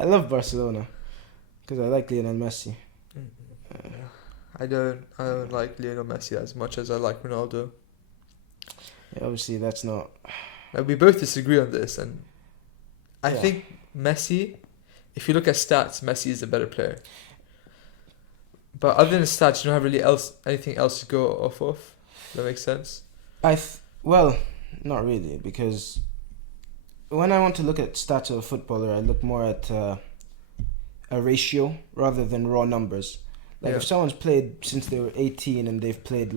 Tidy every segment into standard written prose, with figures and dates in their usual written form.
I love Barcelona because I like Lionel Messi. I don't like Lionel Messi as much as I like Ronaldo. Yeah, obviously, that's not. Like, we both disagree on this, and I Yeah. think Messi, if you look at stats, Messi is the better player. But other than stats, you don't have really anything else to go off of. Does that make sense? Well, not really, because when I want to look at stats of a footballer, I look more at a ratio rather than raw numbers. Like if someone's played since they were 18 and they've played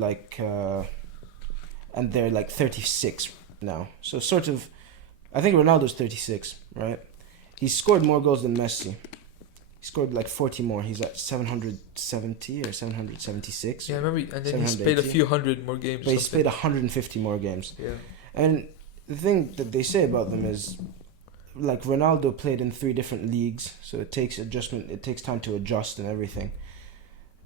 and they're like 36 now. So sort of, I think Ronaldo's 36, right? He's scored more goals than Messi. He scored like 40 more. He's at 770 or 776. Yeah, I remember, and then he's played a few hundred more games. But he's played 150 more games. Yeah. And the thing that they say about them is, like Ronaldo played in 3 different leagues, so it takes adjustment. It takes time to adjust and everything.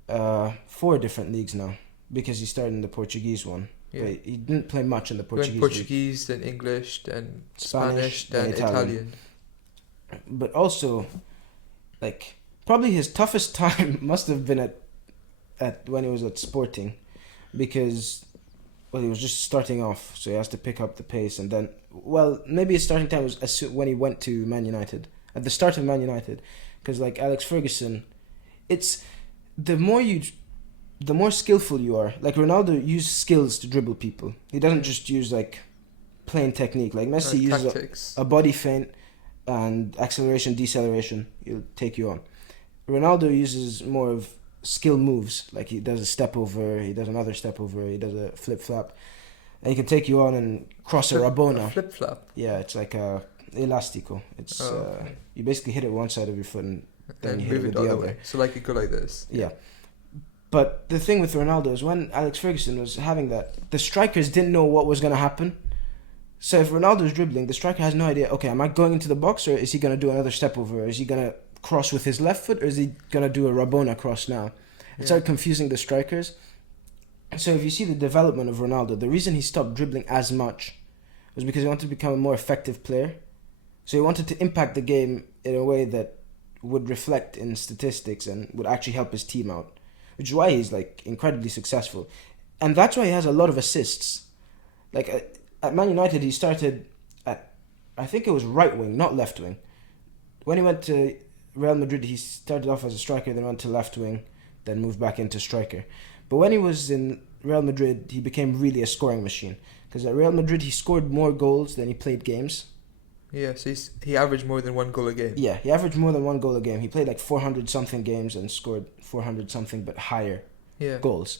4 different leagues now, because he started in the Portuguese one. Yeah. But he didn't play much in the Portuguese. He went Portuguese, then English, then Spanish, then Italian. But also, like, probably his toughest time must have been at when he was at Sporting, because, well, he was just starting off, so he has to pick up the pace, and then, well, maybe his starting time was when he went to Man United, at the start of Man United, because like Alex Ferguson, it's the more skillful you are. Like Ronaldo uses skills to dribble people. He doesn't just use like plain technique. Like Messi uses a body feint and acceleration, deceleration. He'll take you on. Ronaldo uses more of skill moves. Like he does a step over, he does another step over, he does a flip flap, and he can take you on and cross a Rabona. Flip flap. Yeah, it's like a elastico. It's okay. You basically hit it one side of your foot and then you hit it with the the other other way. So like you go like this. Yeah. But the thing with Ronaldo is when Alex Ferguson was having that, the strikers didn't know what was going to happen. So if Ronaldo's dribbling, the striker has no idea, okay, am I going into the box, or is he going to do another step over? Or is he going to cross with his left foot, or is he going to do a Rabona cross now? It started confusing the strikers. So if you see the development of Ronaldo, the reason he stopped dribbling as much was because he wanted to become a more effective player. So he wanted to impact the game in a way that would reflect in statistics and would actually help his team out, which is why he's like incredibly successful. And that's why he has a lot of assists. Like at Man United, he started at, I think it was right wing, not left wing. When he went to Real Madrid, he started off as a striker, then went to left wing, then moved back into striker. But when he was in Real Madrid, he became really a scoring machine. Because at Real Madrid, he scored more goals than he played games. Yeah, so he averaged more than 1 goal a game. Yeah, he averaged more than 1 goal a game. He played like 400-something games and scored 400-something but higher goals,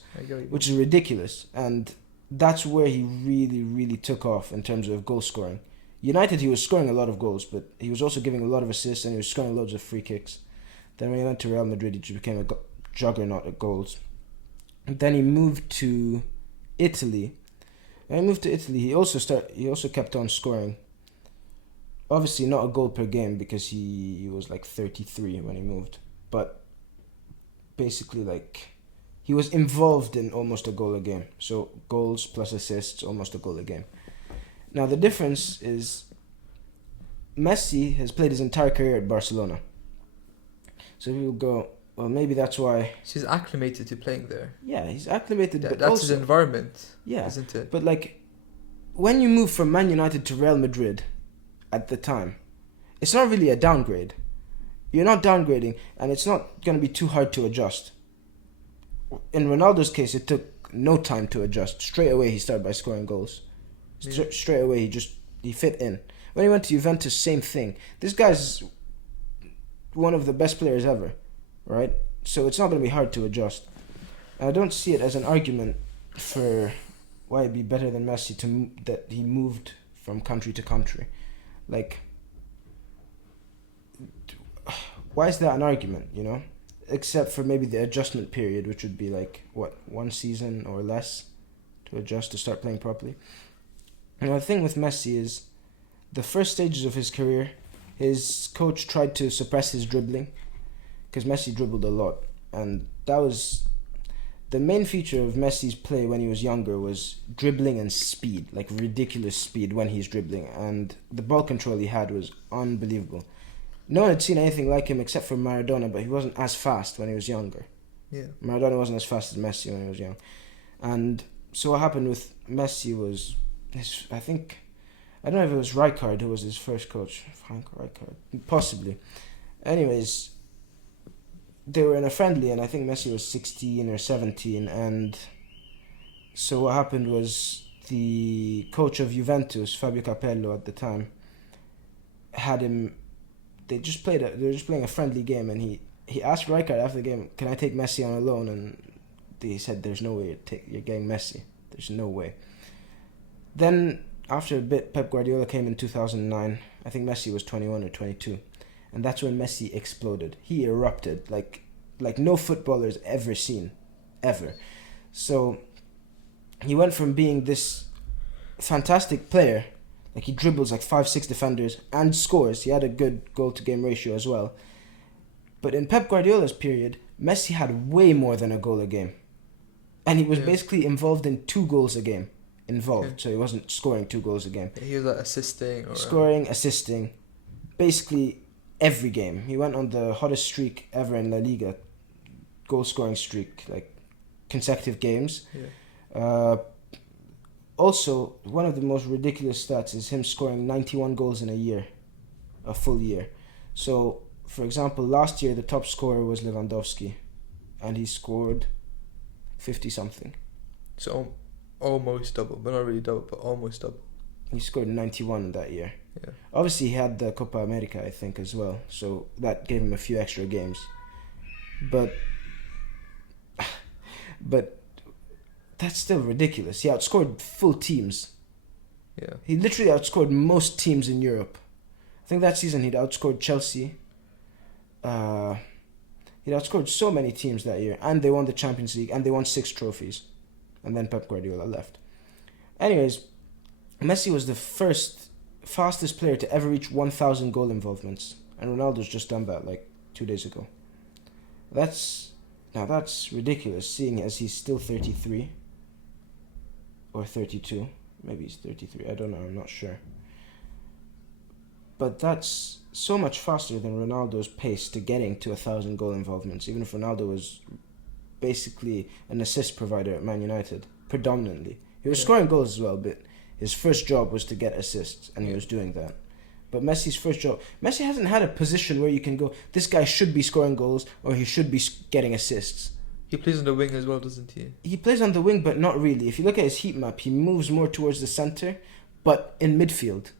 which is ridiculous. And that's where he really, really took off in terms of goal scoring. United, he was scoring a lot of goals, but he was also giving a lot of assists and he was scoring loads of free kicks. Then when he went to Real Madrid, he just became a juggernaut at goals. And then he moved to Italy. When he moved to Italy, he also kept on scoring. Obviously not a goal per game because he was like 33 when he moved. But basically like he was involved in almost a goal a game. So goals plus assists, almost a goal a game. Now the difference is Messi has played his entire career at Barcelona. So people go, well, maybe that's why. So he's acclimated to playing there. Yeah, he's acclimated. Yeah, but that's also, his environment, yeah, isn't it? But like, when you move from Man United to Real Madrid, at the time, it's not really a downgrade. You're not downgrading, and it's not going to be too hard to adjust. In Ronaldo's case, it took no time to adjust. Straight away, he started by scoring goals. Straight away, he fit in. When he went to Juventus, same thing. This guy's one of the best players ever, right? So it's not going to be hard to adjust. And I don't see it as an argument for why it'd be better than Messi that he moved from country to country. Like, why is that an argument, you know? Except for maybe the adjustment period, which would be like, 1 season or less to adjust to start playing properly. And the thing with Messi is, the first stages of his career, his coach tried to suppress his dribbling, because Messi dribbled a lot. And that was the main feature of Messi's play when he was younger, was dribbling and speed, like ridiculous speed when he's dribbling. And the ball control he had was unbelievable. No one had seen anything like him except for Maradona, but he wasn't as fast when he was younger. Yeah. Maradona wasn't as fast as Messi when he was young. And so what happened with Messi was, I think, I don't know if it was Rijkaard who was his first coach. Frank Rijkaard. Possibly. Anyways, they were in a friendly, and I think Messi was 16 or 17, and so what happened was the coach of Juventus, Fabio Capello at the time, had him. They were just playing a friendly game, and he asked Rijkaard after the game, "Can I take Messi on a loan?" And they said, "There's no way you're getting Messi. There's no way." Then after a bit, Pep Guardiola came in 2009. I think Messi was 21 or 22, and that's when Messi exploded. He erupted like no footballer's ever seen, ever. So he went from being this fantastic player, like he dribbles like 5-6 defenders and scores. He had a good goal to game ratio as well. But in Pep Guardiola's period, Messi had way more than a goal a game. And he was basically involved in 2 goals a game. So he wasn't scoring 2 goals a game. He was like assisting or scoring, assisting, basically every game. He went on the hottest streak ever in La Liga, goal scoring streak, like consecutive games. Also, one of the most ridiculous stats is him scoring 91 goals in a year, a full year. So, for example, last year the top scorer was Lewandowski, and he scored 50 something. So almost double, but not really double, but almost double. He scored 91 that year. Yeah. Obviously, he had the Copa America, I think, as well, so that gave him a few extra games. But that's still ridiculous. He outscored full teams. Yeah. He literally outscored most teams in Europe. I think that season he'd outscored Chelsea. He'd outscored so many teams that year, and they won the Champions League, and they won 6 trophies. And then Pep Guardiola left. Anyways, Messi was the fastest player to ever reach 1,000 goal involvements, and Ronaldo's just done that like 2 days ago. That's ridiculous, seeing as he's still 33 or 32. Maybe he's 33. I don't know. I'm not sure. But that's so much faster than Ronaldo's pace to getting to 1,000 goal involvements. Even if Ronaldo was basically an assist provider at Man United, predominantly. He was scoring goals as well, but his first job was to get assists, and he was doing that. But Messi's first job... Messi hasn't had a position where you can go, this guy should be scoring goals, or he should be getting assists. He plays on the wing as well, doesn't he? He plays on the wing, but not really. If you look at his heat map, he moves more towards the center, but in midfield.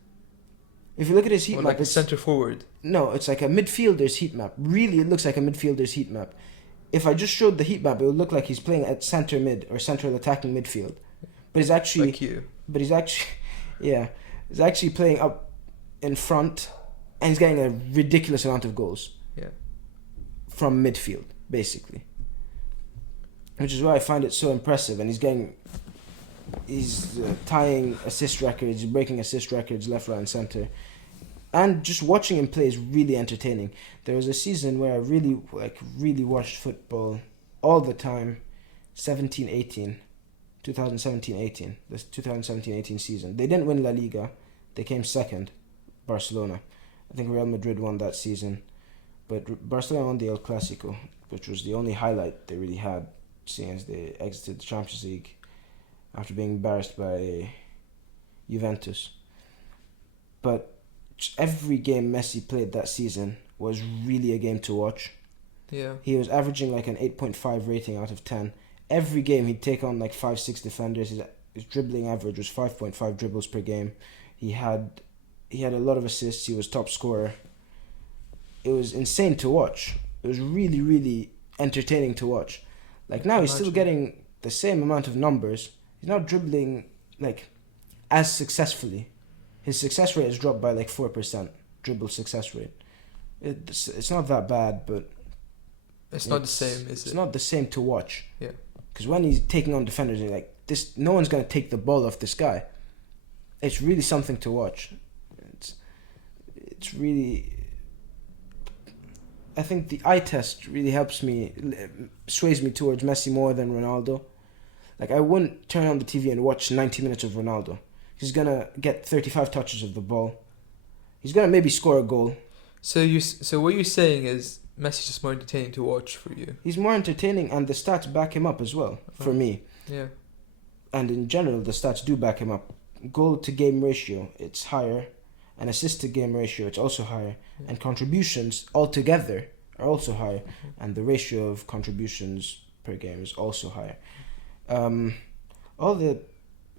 If you look at his heat map... like a centre forward. No, it's like a midfielder's heat map. Really, it looks like a midfielder's heat map. If I just showed the heat map, it would look like he's playing at centre mid or central attacking midfield. But he's actually... Like you. But he's actually... Yeah. He's actually playing up in front, and he's getting a ridiculous amount of goals. Yeah. From midfield, basically. Which is why I find it so impressive. And he's tying assist records, breaking assist records left, right, and centre. And just watching him play is really entertaining. There was a season where I really watched football all the time. 2017-18, the 2017-18 season. They didn't win La Liga. They came second, Barcelona. I think Real Madrid won that season. But Barcelona won the El Clásico, which was the only highlight they really had, seeing as they exited the Champions League after being embarrassed by Juventus. But every game Messi played that season was really a game to watch. Yeah. He was averaging like an 8.5 rating out of 10. Every game he'd take on like 5-6 defenders. His dribbling average was 5.5 dribbles per game. He had a lot of assists. He was top scorer. It was insane to watch. It was really, really entertaining to watch. Like now he's still getting the same amount of numbers. He's not dribbling like as successfully. His success rate has dropped by like 4%. Dribble success rate. It's not that bad, but it's not the same, is it? It's not the same to watch. Yeah. Because when he's taking on defenders, you're like, no one's gonna take the ball off this guy. It's really something to watch. It's really. I think the eye test really sways me towards Messi more than Ronaldo. Like I wouldn't turn on the TV and watch 90 minutes of Ronaldo. He's gonna get 35 touches of the ball. He's gonna maybe score a goal. So what you're saying is Messi's just more entertaining to watch for you. He's more entertaining, and the stats back him up as well. For me, Yeah. and in general, the stats do back him up. Goal to game ratio, it's higher, and assist to game ratio, it's also higher, Yeah. and contributions altogether are also higher, and the ratio of contributions per game is also higher. All the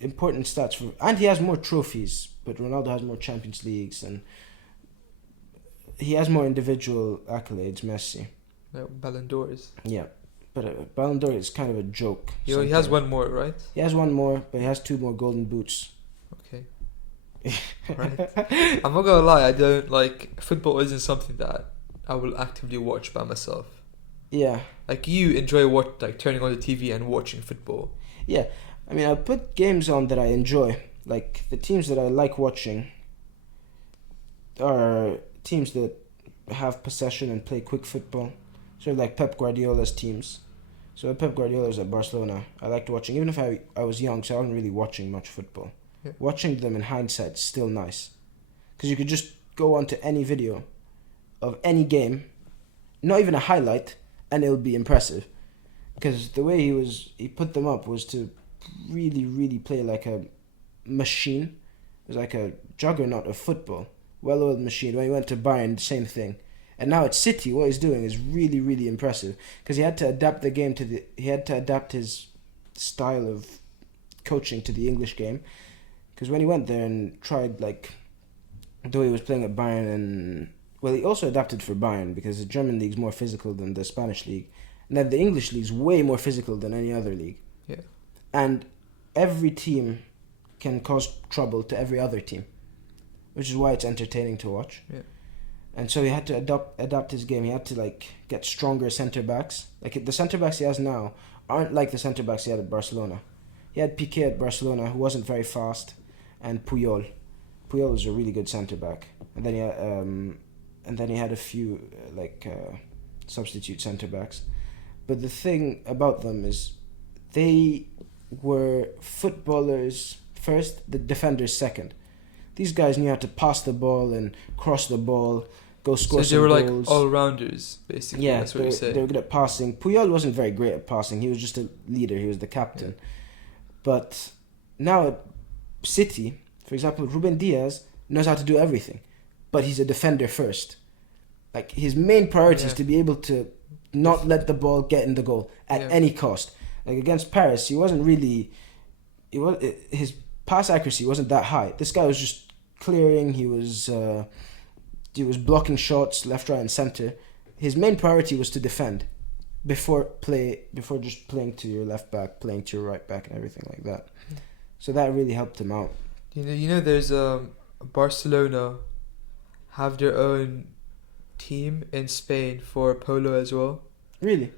important stats for, and he has more trophies, but Ronaldo has more Champions Leagues, and he has more individual accolades. Messi, Ballon d'Ors. yeah, but Ballon d'Or is kind of a joke. He has sometimes. one more, right? He has one more, but he has two more golden boots. Okay. Right. I'm not gonna lie, I don't like football. Isn't something that I will actively watch by myself. Yeah, Like you enjoy turning on the TV and watching football. yeah. I mean, I'll put games on that I enjoy. Like the teams that I like watching are teams that have possession and play quick football. Sort of like Pep Guardiola's teams. So Pep Guardiola's at Barcelona, I liked watching, even if I was young, so I wasn't really watching much football. Yeah. Watching them in hindsight is still nice. Because you could just go onto any video of any game, not even a highlight, and it'll be impressive. Because the way he put them up was to really, really play like a machine. It was like a juggernaut of football. Well-oiled machine. When he went to Bayern, same thing. And now at City, what he's doing is really, really impressive. Because he had to adapt the game he had to adapt his style of coaching to the English game. Because when he went there and tried, like, the way he was playing at Bayern, and well, he also adapted for Bayern because the German league's more physical than the Spanish league, and then the English league's way more physical than any other league. Yeah. And every team can cause trouble to every other team, which is why it's entertaining to watch. Yeah. And so he had to adapt his game. He had to get stronger center backs. Like the center backs he has now aren't like the center backs he had at Barcelona. He had Piqué at Barcelona, who wasn't very fast, and Puyol. Puyol was a really good center back, and then he had a few substitute center backs. But the thing about them is, they were footballers first, the defenders second. These guys knew how to pass the ball and cross the ball, go score So some they were goals. like all-rounders, basically. Yeah, That's what you're saying. they were good at passing. Puyol wasn't very great at passing. He was just a leader. He was the captain. Yeah. But now at City, for example, Ruben Diaz knows how to do everything, but he's a defender first. Like his main priority is to be able to not let the ball get in the goal at any cost. Like against Paris, his pass accuracy wasn't that high. This guy was just clearing. He was blocking shots left, right, and center. His main priority was to defend before just playing to your left back, playing to your right back, and everything like that. So that really helped him out. You know, there's Barcelona have their own team in Spain for polo as well. Really?